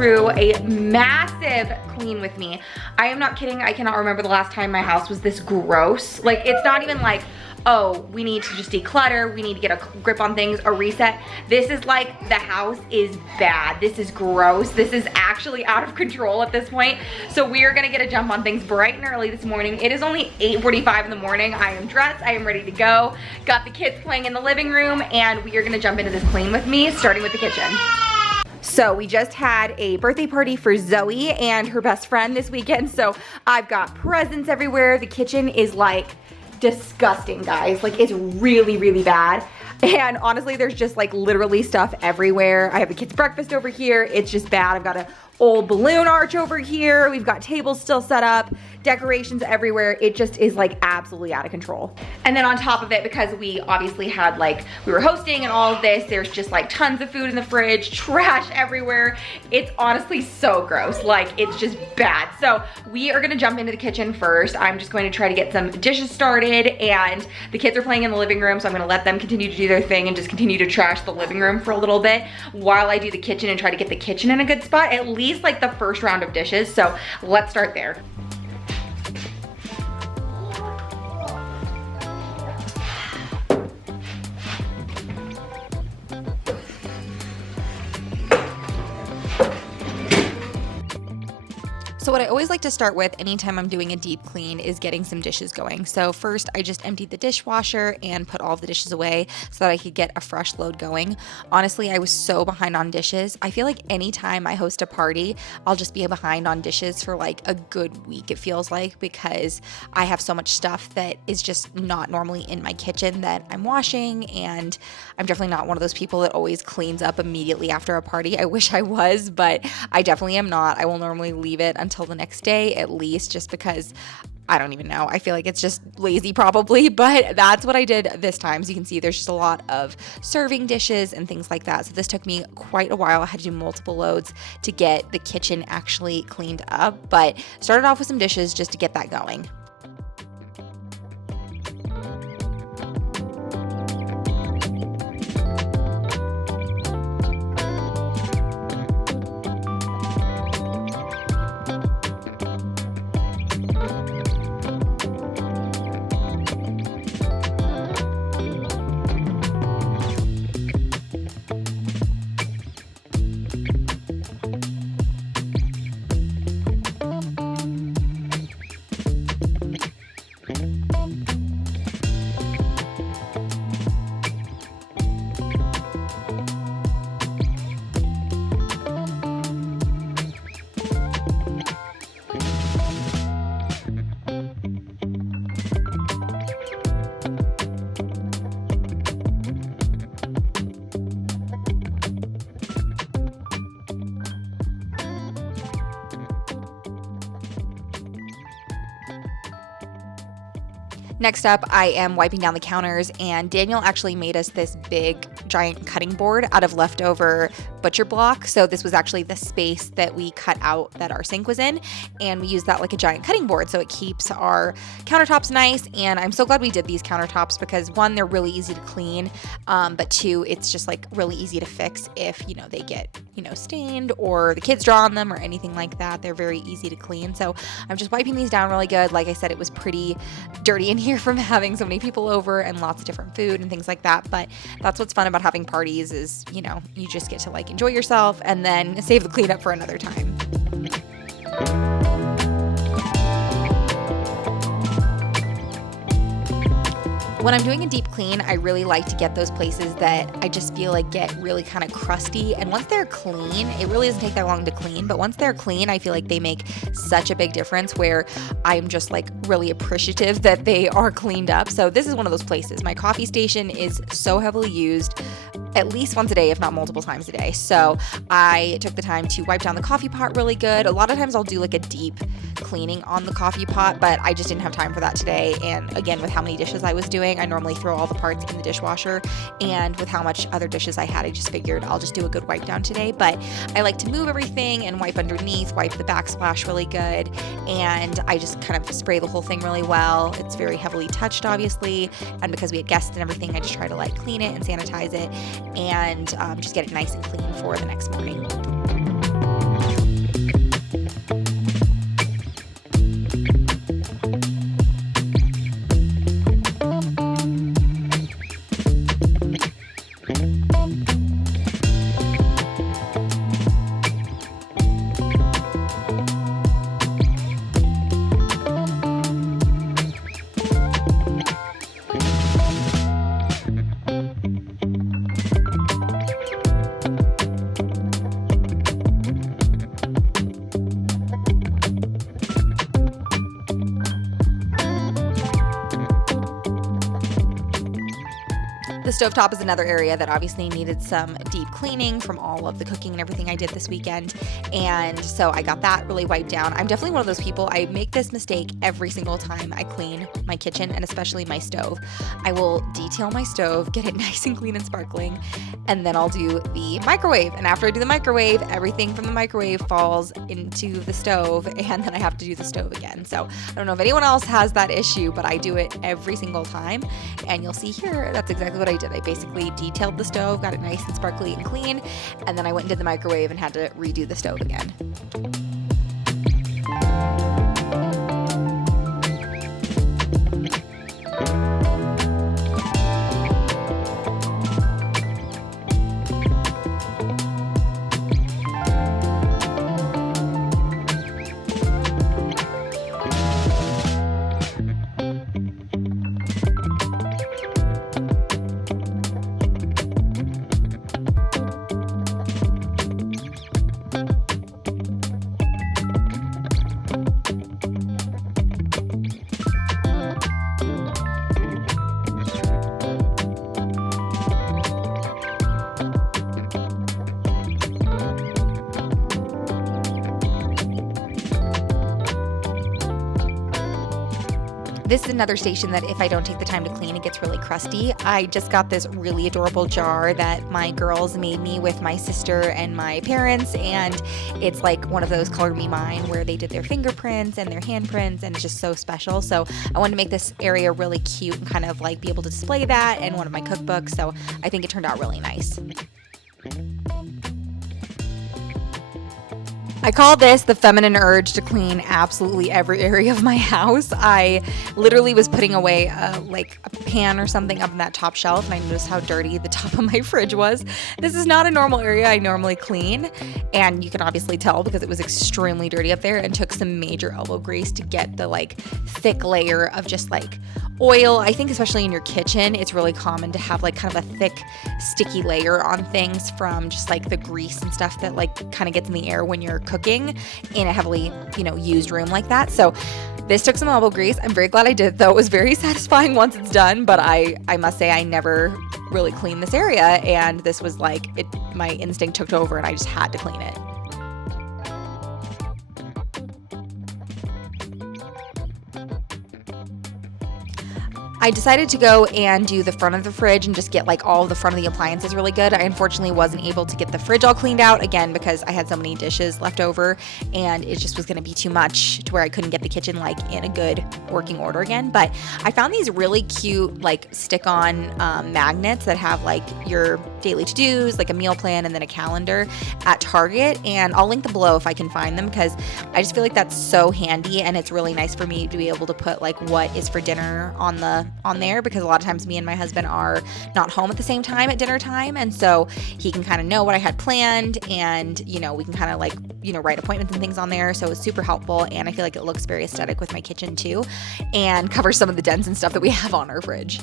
through a massive clean with me. I am not kidding. I cannot remember the last time my house was this gross. Like, it's not even like, oh, we need to just declutter, we need to get a grip on things, a reset. This is like, the house is bad. This is gross. This is actually out of control at this point. So we are gonna get a jump on things bright and early this morning. It is only 8:45 in the morning. I am dressed, I am ready to go. Got the kids playing in the living room, and we are gonna jump into this clean with me, starting with the kitchen. So we just had a birthday party for Zoe and her best friend this weekend. So I've got presents everywhere. The kitchen is like, disgusting, guys. Like, it's really, really bad. And honestly, there's just like literally stuff everywhere. I have the kids' breakfast over here. It's just bad. I've got an old balloon arch over here. We've got tables still set up, decorations everywhere. It just is like absolutely out of control. And then on top of it, because we obviously had like, we were hosting and all of this, there's just like tons of food in the fridge, trash everywhere. It's honestly so gross. Like, it's just bad. So we are gonna jump into the kitchen first. I'm just going to try to get some dishes started, and the kids are playing in the living room, so I'm gonna let them continue to do their thing and just continue to trash the living room for a little bit while I do the kitchen and try to get the kitchen in a good spot, at least like the first round of dishes. So let's start there. So what I always like to start with anytime I'm doing a deep clean is getting some dishes going. So first I just emptied the dishwasher and put all of the dishes away so that I could get a fresh load going. Honestly, I was so behind on dishes. I feel like anytime I host a party, I'll just be behind on dishes for like a good week, it feels like, because I have so much stuff that is just not normally in my kitchen that I'm washing, and I'm definitely not one of those people that always cleans up immediately after a party. I wish I was, but I definitely am not. I will normally leave it until the next day at least, just because I don't even know. I feel like it's just lazy probably, but that's what I did this time. So you can see there's just a lot of serving dishes and things like that. So this took me quite a while. I had to do multiple loads to get the kitchen actually cleaned up, but started off with some dishes just to get that going. Next up, I am wiping down the counters, and Daniel actually made us this big giant cutting board out of leftover butcher block. So this was actually the space that we cut out that our sink was in, and we used that like a giant cutting board, so it keeps our countertops nice. And I'm so glad we did these countertops because one, they're really easy to clean, but two, it's just like really easy to fix if, you know, they get, you know, stained or the kids draw on them or anything like that. They're very easy to clean. So I'm just wiping these down really good. Like I said, it was pretty dirty in here from having so many people over and lots of different food and things like that. But that's what's fun about having parties is, you know, you just get to like enjoy yourself and then save the cleanup for another time. When I'm doing a deep clean, I really like to get those places that I just feel like get really kind of crusty. And once they're clean, it really doesn't take that long to clean, but once they're clean, I feel like they make such a big difference where I'm just like really appreciative that they are cleaned up. So this is one of those places. My coffee station is so heavily used at least once a day, if not multiple times a day. So I took the time to wipe down the coffee pot really good. A lot of times I'll do like a deep cleaning on the coffee pot, but I just didn't have time for that today. And again, with how many dishes I was doing, I normally throw all the parts in the dishwasher. And with how much other dishes I had, I just figured I'll just do a good wipe down today. But I like to move everything and wipe underneath, wipe the backsplash really good. And I just kind of spray the whole thing really well. It's very heavily touched, obviously. And because we had guests and everything, I just try to like clean it and sanitize it and just get it nice and clean for the next morning. The stovetop is another area that obviously needed some deep cleaning from all of the cooking and everything I did this weekend. And so I got that really wiped down. I'm definitely one of those people, I make this mistake every single time I clean my kitchen and especially my stove. I will detail my stove, get it nice and clean and sparkling, and then I'll do the microwave. And after I do the microwave, everything from the microwave falls into the stove, and then I have to do the stove again. So I don't know if anyone else has that issue, but I do it every single time. And you'll see here, that's exactly what I did. I basically detailed the stove, got it nice and sparkly and clean, and then I went and did the microwave and had to redo the stove again. This is another station that if I don't take the time to clean, it gets really crusty. I just got this really adorable jar that my girls made me with my sister and my parents, and it's like one of those Color Me Mine where they did their fingerprints and their handprints, and it's just so special. So I wanted to make this area really cute and kind of like be able to display that in one of my cookbooks, so I think it turned out really nice. I call this the feminine urge to clean absolutely every area of my house. I literally was putting away like a pan or something up in that top shelf, and I noticed how dirty the top of my fridge was. This is not a normal area I normally clean, and you can obviously tell because it was extremely dirty up there, and took some major elbow grease to get the like thick layer of just like oil. I think especially in your kitchen, it's really common to have like kind of a thick sticky layer on things from just like the grease and stuff that like kind of gets in the air when you're cooking in a heavily, used room like that. So this took some elbow grease. I'm very glad I did, though. It was very satisfying once it's done, but I must say I never really cleaned this area, and this was like my instinct took over and I just had to clean it. I decided to go and do the front of the fridge and just get like all of the front of the appliances really good. I unfortunately wasn't able to get the fridge all cleaned out, again, because I had so many dishes left over and it just was going to be too much to where I couldn't get the kitchen like in a good working order again. But I found these really cute like stick-on magnets that have like your daily to-dos, like a meal plan and then a calendar at Target, and I'll link them below if I can find them, because I just feel like that's so handy, and it's really nice for me to be able to put like what is for dinner on there, because a lot of times me and my husband are not home at the same time at dinner time, and so he can kind of know what I had planned, and we can kind of like write appointments and things on there. So it's super helpful, and I feel like it looks very aesthetic with my kitchen too, and covers some of the dents and stuff that we have on our fridge.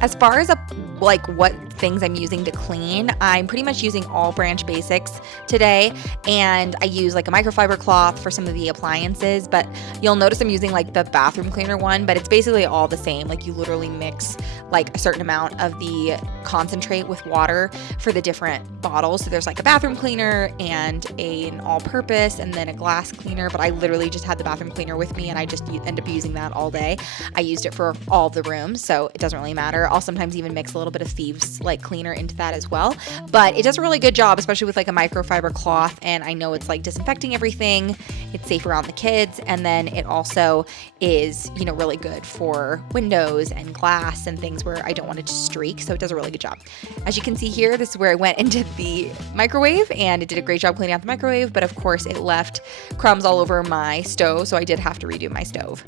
As far as like what things I'm using to clean, I'm pretty much using all Branch Basics today, and I use like a microfiber cloth for some of the appliances, but you'll notice I'm using like the bathroom cleaner one, but it's basically all the same. Like you literally mix like a certain amount of the concentrate with water for the different bottles. So there's like a bathroom cleaner and an all-purpose and then a glass cleaner, but I literally just had the bathroom cleaner with me and I just end up using that all day. I used it for all the rooms, so it doesn't really matter. I'll sometimes even mix a little bit of Thieves like cleaner into that as well, but it does a really good job, especially with like a microfiber cloth, and I know it's like disinfecting everything. It's safe around the kids, and then it also is really good for windows and glass and things where I don't want it to streak, so it does a really good job. As you can see here, this is where I went and did the microwave, and it did a great job cleaning out the microwave, but of course it left crumbs all over my stove, so I did have to redo my stove.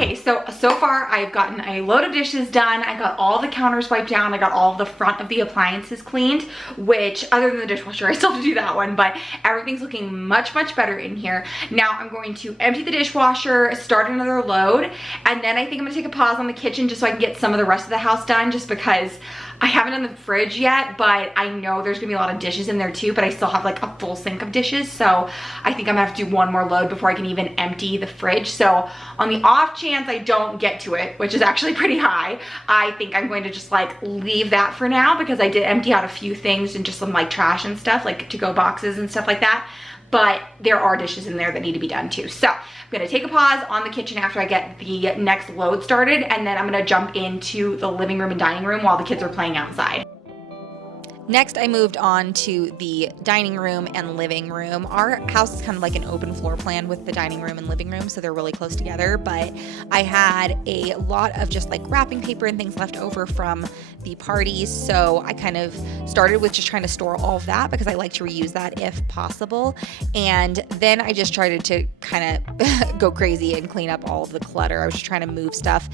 Okay, so far I've gotten a load of dishes done. I got all the counters wiped down. I got all of the front of the appliances cleaned, which other than the dishwasher, I still have to do that one, but everything's looking much, much better in here. Now I'm going to empty the dishwasher, start another load, and then I think I'm gonna take a pause on the kitchen just so I can get some of the rest of the house done, just because I haven't done the fridge yet, but I know there's gonna be a lot of dishes in there too, but I still have like a full sink of dishes, so I think I'm gonna have to do one more load before I can even empty the fridge. So on the off chance I don't get to it, which is actually pretty high, I think I'm going to just like leave that for now, because I did empty out a few things and just some like trash and stuff, like to-go boxes and stuff like that. But there are dishes in there that need to be done too. So I'm gonna take a pause on the kitchen after I get the next load started, and then I'm gonna jump into the living room and dining room while the kids are playing outside. Next, I moved on to the dining room and living room. Our house is kind of like an open floor plan with the dining room and living room, so they're really close together, but I had a lot of just like wrapping paper and things left over from the parties, so I kind of started with just trying to store all of that because I like to reuse that if possible, and then I just tried to kind of go crazy and clean up all of the clutter. I was just trying to move stuff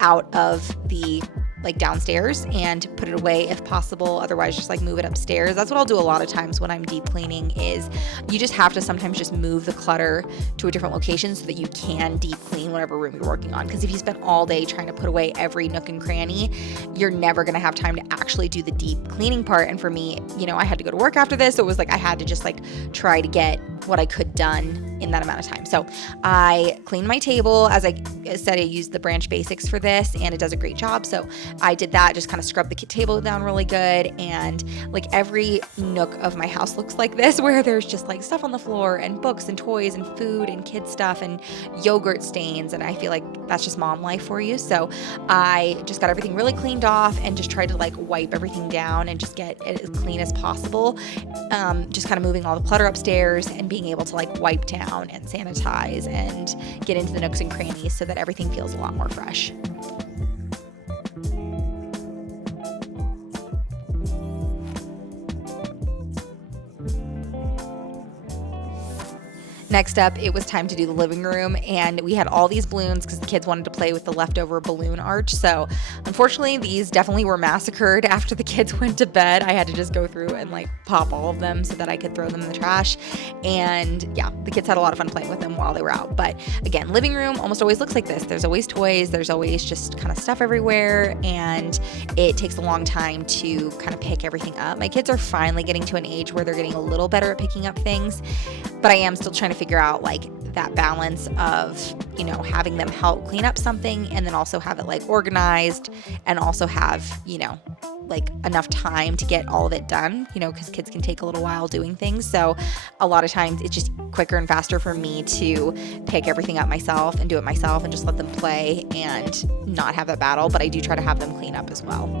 out of the like downstairs and put it away if possible, otherwise just like move it upstairs. That's what I'll do a lot of times when I'm deep cleaning, is you just have to sometimes just move the clutter to a different location so that you can deep clean whatever room you're working on, because if you spend all day trying to put away every nook and cranny, you're never gonna have time to actually do the deep cleaning part. And for me, you know, I had to go to work after this, so it was like I had to just like try to get what I could done in that amount of time. So I cleaned my table. As I said, I used the Branch Basics for this and it does a great job. So I did that, just kind of scrubbed the table down really good, and like every nook of my house looks like this, where there's just like stuff on the floor and books and toys and food and kid stuff and yogurt stains, and I feel like that's just mom life for you. So I just got everything really cleaned off and just tried to like wipe everything down and just get it as clean as possible. Just kind of moving all the clutter upstairs and being able to like wipe down and sanitize and get into the nooks and crannies so that everything feels a lot more fresh. Next up, it was time to do the living room, and we had all these balloons because the kids wanted to play with the leftover balloon arch. So unfortunately, these definitely were massacred after the kids went to bed. I had to just go through and like pop all of them so that I could throw them in the trash. And yeah, the kids had a lot of fun playing with them while they were out. But again, living room almost always looks like this. There's always toys, there's always just kind of stuff everywhere, and it takes a long time to kind of pick everything up. My kids are finally getting to an age where they're getting a little better at picking up things, but I am still trying to figure out like that balance of, you know, having them help clean up something and then also have it like organized and also have, you know, like enough time to get all of it done, you know, because kids can take a little while doing things. So a lot of times it's just quicker and faster for me to pick everything up myself and do it myself and just let them play and not have that battle. But I do try to have them clean up as well.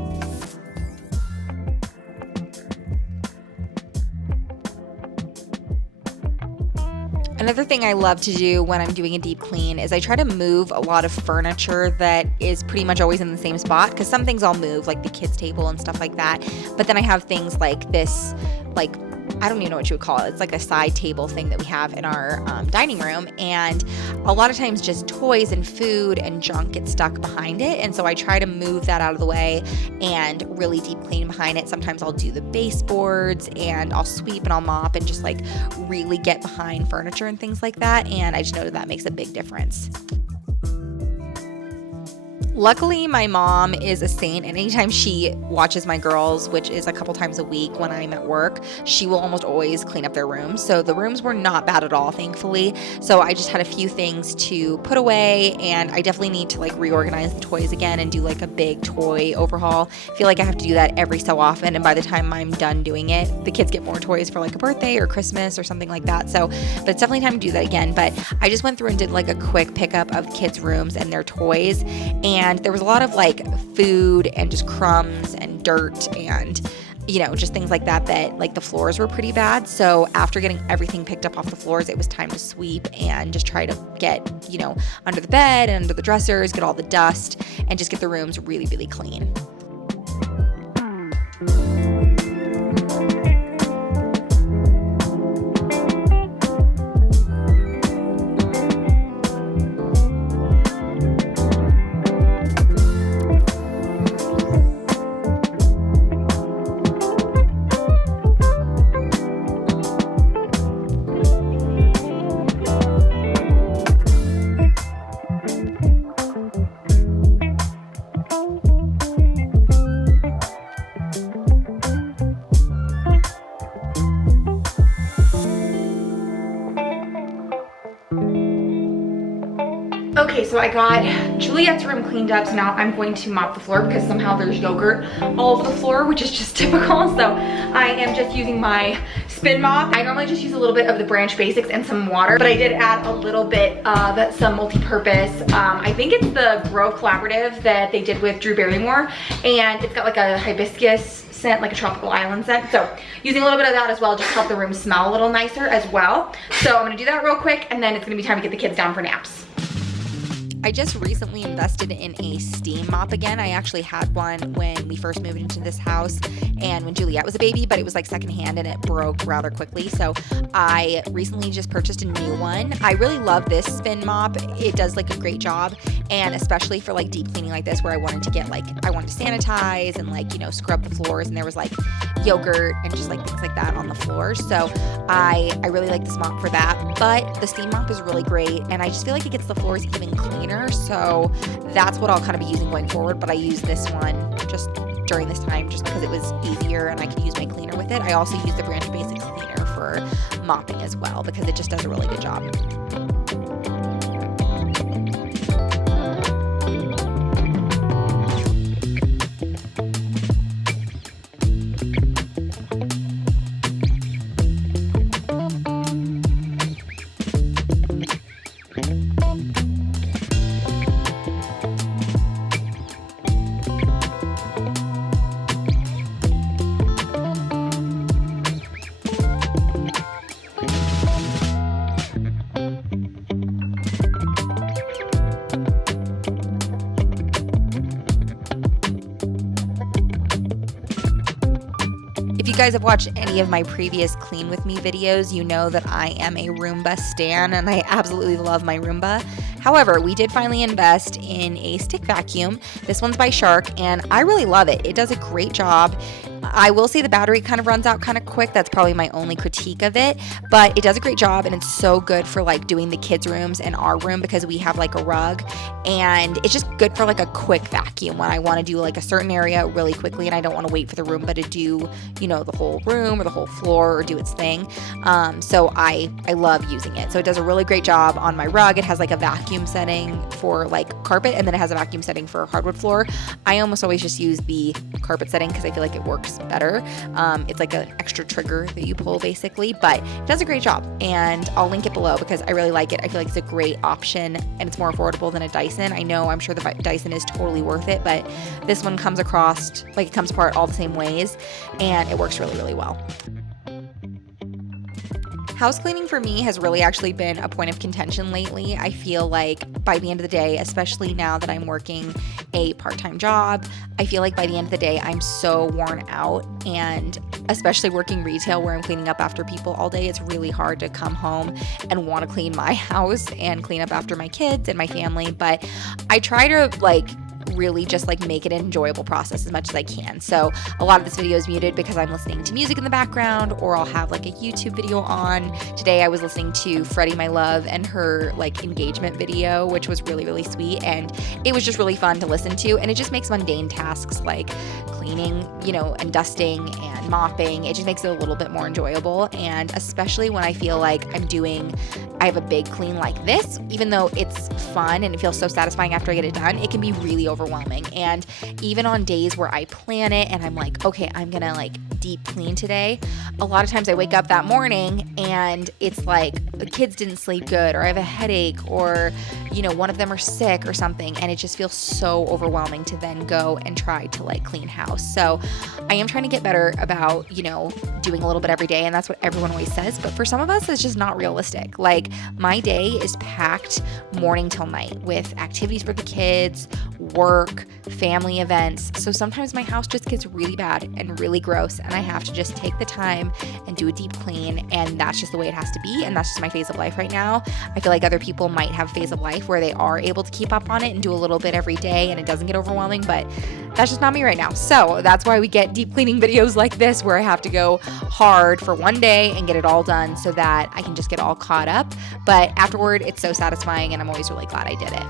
Another thing I love to do when I'm doing a deep clean is I try to move a lot of furniture that is pretty much always in the same spot, because some things I'll move, like the kids' table and stuff like that. But then I have things like this, like, I don't even know what you would call it. It's like a side table thing that we have in our dining room. And a lot of times just toys and food and junk get stuck behind it. And so I try to move that out of the way and really deep clean behind it. Sometimes I'll do the baseboards and I'll sweep and I'll mop and just like really get behind furniture and things like that. And I just know that makes a big difference. Luckily, my mom is a saint, and anytime she watches my girls, which is a couple times a week when I'm at work, she will almost always clean up their rooms. So the rooms were not bad at all, thankfully. So I just had a few things to put away, and I definitely need to like reorganize the toys again and do like a big toy overhaul. I feel like I have to do that every so often, and by the time I'm done doing it, the kids get more toys for like a birthday or Christmas or something like that. So, but it's definitely time to do that again. But I just went through and did like a quick pickup of kids' rooms and their toys, and there was a lot of like food and just crumbs and dirt and, you know, just things like that like the floors were pretty bad. So after getting everything picked up off the floors, it was time to sweep and just try to get, you know, under the bed and under the dressers, get all the dust and just get the rooms really, really clean. so I got Juliet's room cleaned up, so now I'm going to mop the floor because somehow there's yogurt all over the floor, which is just typical. So I am just using my spin mop. I normally just use a little bit of the Branch Basics and some water, but I did add a little bit of some multi-purpose. I think it's the Grove Collaborative that they did with Drew Barrymore, and it's got like a hibiscus scent, like a tropical island scent. So using a little bit of that as well, just to help the room smell a little nicer as well. So I'm gonna do that real quick, and then it's gonna be time to get the kids down for naps. I just recently invested in a steam mop again. I actually had one when we first moved into this house and when Juliet was a baby, but it was like secondhand and it broke rather quickly. So I recently just purchased a new one. I really love this spin mop. It does like a great job, and especially for like deep cleaning like this where I wanted to get like, I wanted to sanitize and like, you know, scrub the floors, and there was like yogurt and just like things like that on the floor. So I really like this mop for that, but the steam mop is really great, and I just feel like it gets the floors even cleaner. So that's what I'll kind of be using going forward, but I use this one just during this time just because it was easier and I could use my cleaner with it. I also use the Branch Basics cleaner for mopping as well because it just does a really good job. If you guys have watched any of my previous Clean With Me videos, you know that I am a Roomba stan and I absolutely love my Roomba. However, we did finally invest in a stick vacuum. This one's by Shark and I really love it. It does a great job. I will say the battery kind of runs out kind of quick. That's probably my only critique of it, but it does a great job, and it's so good for like doing the kids' rooms and our room because we have like a rug, and it's just good for like a quick vacuum when I want to do like a certain area really quickly and I don't want to wait for the Roomba to do, you know, the whole room or the whole floor or do its thing. So I love using it. So it does a really great job on my rug. It has like a vacuum setting for like carpet, and then it has a vacuum setting for hardwood floor. I almost always just use the carpet setting because I feel like it works better. It's like an extra trigger that you pull basically, but it does a great job, and I'll link it below because I really like it. I feel like it's a great option and it's more affordable than a Dyson. I'm sure the Dyson is totally worth it, but this one comes across, like it comes apart all the same ways and it works really, really well. House cleaning for me has really actually been a point of contention lately. I feel like by the end of the day, especially now that I'm working a part-time job, I feel like by the end of the day, I'm so worn out, and especially working retail where I'm cleaning up after people all day, it's really hard to come home and want to clean my house and clean up after my kids and my family, but I try to like really just like make it an enjoyable process as much as I can. So a lot of this video is muted because I'm listening to music in the background, or I'll have like a YouTube video on. Today I was listening to Freddie My Love and her like engagement video, which was really, really sweet, and it was just really fun to listen to, and it just makes mundane tasks like cleaning, you know, and dusting and mopping, it just makes it a little bit more enjoyable. And especially when I feel like I have a big clean like this, even though it's fun and it feels so satisfying after I get it done, it can be really overwhelming. And even on days where I plan it and I'm like, okay, I'm gonna like deep clean today, a lot of times I wake up that morning and it's like the kids didn't sleep good, or I have a headache, or you know, one of them are sick or something, and it just feels so overwhelming to then go and try to like clean house. So I am trying to get better about, you know, doing a little bit every day, and that's what everyone always says, but for some of us it's just not realistic. Like my day is packed morning till night with activities for the kids, work, family events. So sometimes my house just gets really bad and really gross, and I have to just take the time and do a deep clean, and that's just the way it has to be, and that's just my phase of life right now. I feel like other people might have a phase of life where they are able to keep up on it and do a little bit every day and it doesn't get overwhelming, but that's just not me right now. So that's why we get deep cleaning videos like this, where I have to go hard for one day and get it all done so that I can just get all caught up. But afterward, it's so satisfying, and I'm always really glad I did it.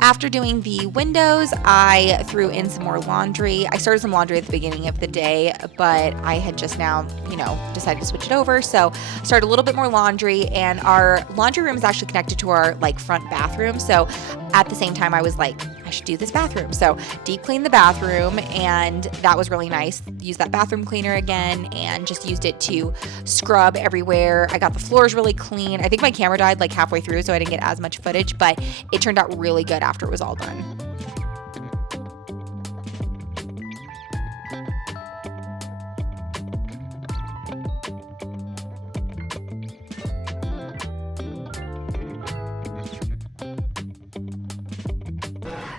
After doing the windows, I threw in some more laundry. I started some laundry at the beginning of the day, but I had just now, you know, decided to switch it over. So I started a little bit more laundry, and our laundry room is actually connected to our like front bathroom. So at the same time, I was like, I should do this bathroom. So deep cleaned the bathroom, and that was really nice. Used that bathroom cleaner again and just used it to scrub everywhere. I got the floors really clean. I think my camera died like halfway through, so I didn't get as much footage, but it turned out really good after it was all done.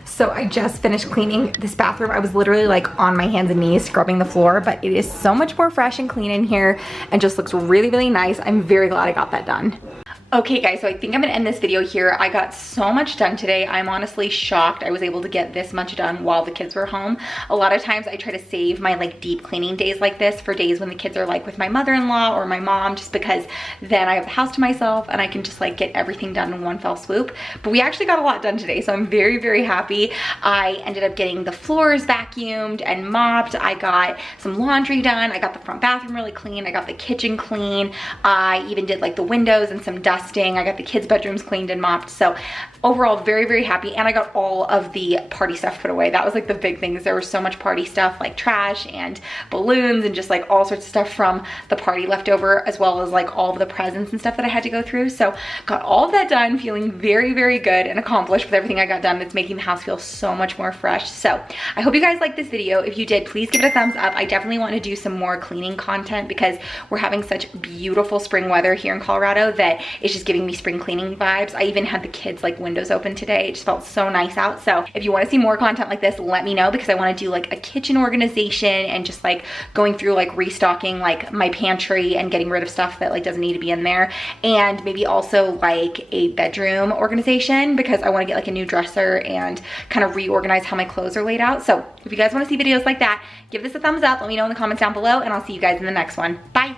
So I just finished cleaning this bathroom. I was literally like on my hands and knees scrubbing the floor, but it is so much more fresh and clean in here and just looks really, really nice. I'm very glad I got that done. Okay guys, so I think I'm gonna end this video here. I got so much done today. I'm honestly shocked I was able to get this much done while the kids were home. A lot of times I try to save my like deep cleaning days like this for days when the kids are like with my mother-in-law or my mom, just because then I have the house to myself and I can just like get everything done in one fell swoop. But we actually got a lot done today, so I'm very, very happy. I ended up getting the floors vacuumed and mopped. I got some laundry done. I got the front bathroom really clean. I got the kitchen clean. I even did like the windows and some dusting. I got the kids' bedrooms cleaned and mopped. So overall, very, very happy. And I got all of the party stuff put away. That was like the big things. There was so much party stuff, like trash and balloons and just like all sorts of stuff from the party left over, as well as like all of the presents and stuff that I had to go through. So got all of that done, feeling very, very good and accomplished with everything I got done. It's making the house feel so much more fresh. So I hope you guys liked this video. If you did, please give it a thumbs up. I definitely want to do some more cleaning content because we're having such beautiful spring weather here in Colorado that it's just giving me spring cleaning vibes. I even had the kids like windows open today. It just felt so nice out. So if you want to see more content like this, let me know, because I want to do like a kitchen organization and just like going through like restocking like my pantry and getting rid of stuff that like doesn't need to be in there, and maybe also like a bedroom organization because I want to get like a new dresser and kind of reorganize how my clothes are laid out. So if you guys want to see videos like that, give this a thumbs up. Let me know in the comments down below, and I'll see you guys in the next one. Bye.